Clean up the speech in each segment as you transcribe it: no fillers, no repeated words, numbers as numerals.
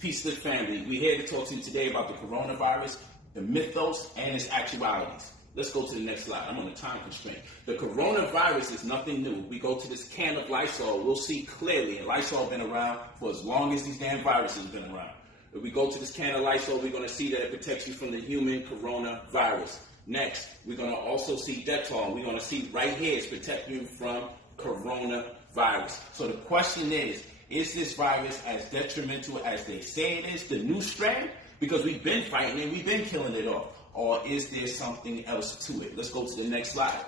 Peace to the family. We're here to talk to you today about the coronavirus, the mythos, and its actualities. Let's go to the next slide. I'm on a time constraint. The coronavirus is nothing new. We go to this can of Lysol, we'll see clearly, and Lysol been around for as long as these damn viruses have been around. If we go to this can of Lysol, we're going to see that it protects you from the human coronavirus. Next, we're going to also see Dettol, and we're going to see right here it's protecting you from coronavirus. So the question is this virus as detrimental as they say it is, the new strand? Because we've been fighting and we've been killing it off. Or is there something else to it? Let's go to the next slide.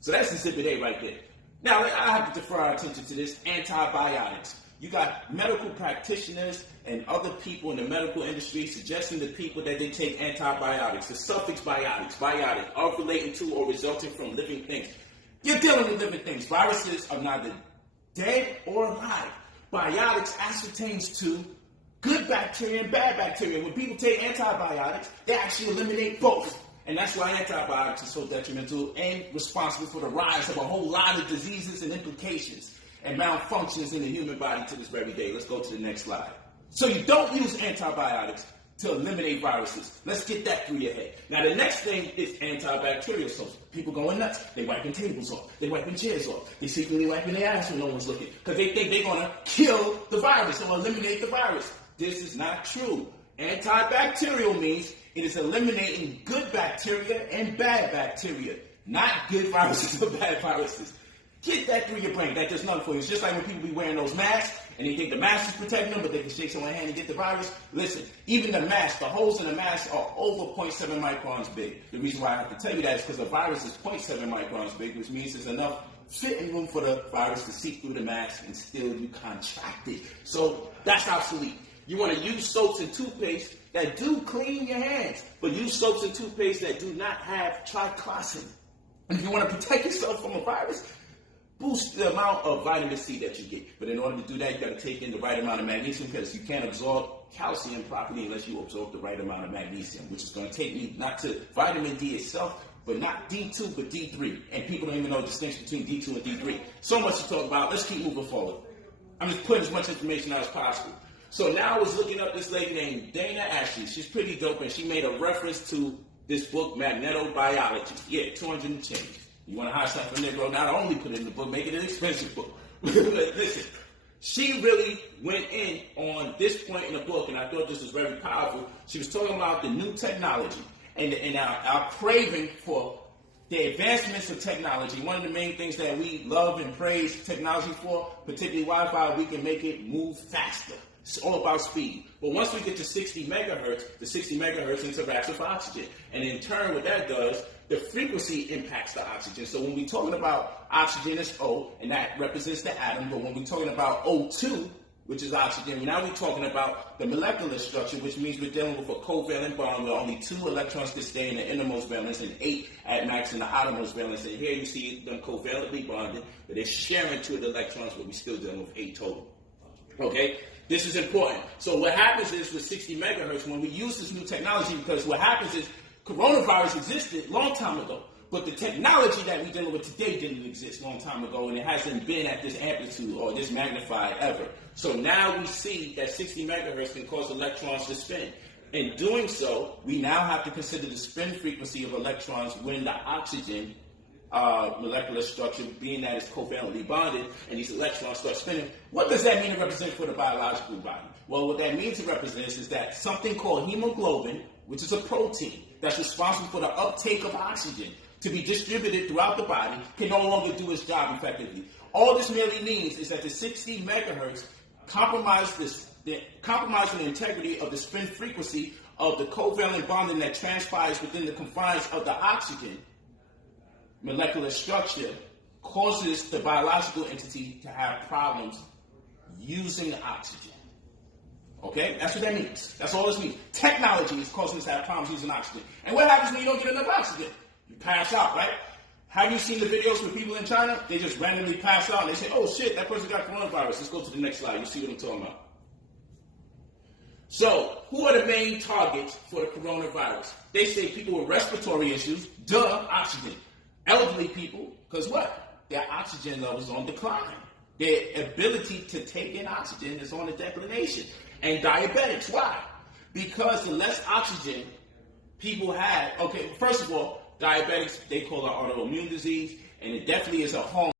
So that's Exhibit A right there. Now, I have to defer our attention to this, antibiotics. You got medical practitioners and other people in the medical industry suggesting to people that they take antibiotics. The suffix biotic, of relating to or resulting from living things. You're dealing with living things. Viruses are neither dead or alive. Biotics ascertains to good bacteria and bad bacteria. When people take antibiotics, they actually eliminate both. And that's why antibiotics are so detrimental and responsible for the rise of a whole lot of diseases and implications and malfunctions in the human body to this very day. Let's go to the next slide. So you don't use antibiotics to eliminate viruses. Let's get that through your head. Now the next thing is antibacterial soaps. People going nuts. They wiping tables off. They wiping chairs off. They secretly wiping their ass when no one's looking because they think they're going to kill the virus or eliminate the virus. This is not true. Antibacterial means it is eliminating good bacteria and bad bacteria, not good viruses or bad viruses. Get that through your brain. That does nothing for you. It's just like when people be wearing those masks and they think the mask is protecting them, but they can shake someone's hand and get the virus. Listen, even the mask, the holes in the mask are over 0.7 microns big. The reason why I have to tell you that is because the virus is 0.7 microns big, which means there's enough fitting room for the virus to seep through the mask and still you contract it. So that's obsolete. You want to use soaps and toothpaste that do clean your hands, but use soaps and toothpaste that do not have triclosan. If you want to protect yourself from a virus, boost the amount of vitamin C that you get. But in order to do that, you got to take in the right amount of magnesium because you can't absorb calcium properly unless you absorb the right amount of magnesium, which is going to take me not to vitamin D itself, but not D2, but D3. And people don't even know the distinction between D2 and D3. So much to talk about. Let's keep moving forward. I'm just putting as much information out as possible. So now I was looking up this lady named Dana Ashley. She's pretty dope, and she made a reference to this book, Magnetobiology. Yeah, 200 and change. You want to hire something from there, bro? Not only put it in the book, make it an expensive book. Listen, she really went in on this point in the book, and I thought this was very powerful. She was talking about the new technology and our craving for the advancements of technology. One of the main things that we love and praise technology for, particularly Wi-Fi, we can make it move faster. It's all about speed. But once we get to 60 megahertz, the 60 megahertz interacts with oxygen. And in turn, what that does, the frequency impacts the oxygen. So when we're talking about oxygen, it's O, and that represents the atom. But when we're talking about O2, which is oxygen, now we're talking about the molecular structure, which means we're dealing with a covalent bond where only 2 electrons can stay in the innermost valence and 8 at max in the outermost valence. And here you see them covalently bonded, but they're sharing 2 of the electrons, but we're still dealing with 8 total. Okay? This is important. So what happens is with 60 megahertz, when we use this new technology, because what happens is coronavirus existed a long time ago, but the technology that we're dealing with today didn't exist a long time ago, and it hasn't been at this amplitude or this magnified ever. So now we see that 60 megahertz can cause electrons to spin. In doing so, we now have to consider the spin frequency of electrons when the oxygen molecular structure, being that it's covalently bonded, and these electrons start spinning. What does that mean to represent for the biological body? Well, what that means to represent is that something called hemoglobin, which is a protein that's responsible for the uptake of oxygen to be distributed throughout the body, can no longer do its job effectively. All this merely means is that the 60 megahertz compromises the integrity of the spin frequency of the covalent bonding that transpires within the confines of the oxygen molecular structure, causes the biological entity to have problems using oxygen. Okay? That's what that means. That's all this means. Technology is causing us to have problems using oxygen. And what happens when you don't get enough oxygen? You pass out, right? Have you seen the videos with people in China? They just randomly pass out and they say, oh shit, that person got coronavirus. Let's go to the next slide. You'll see what I'm talking about. So, who are the main targets for the coronavirus? They say people with respiratory issues, oxygen. Elderly people, because what? Their oxygen levels on decline. Their ability to take in oxygen is on a declination. And diabetics, why? Because the less oxygen people have, okay, first of all, diabetics, they call it autoimmune disease, and it definitely is a hormone.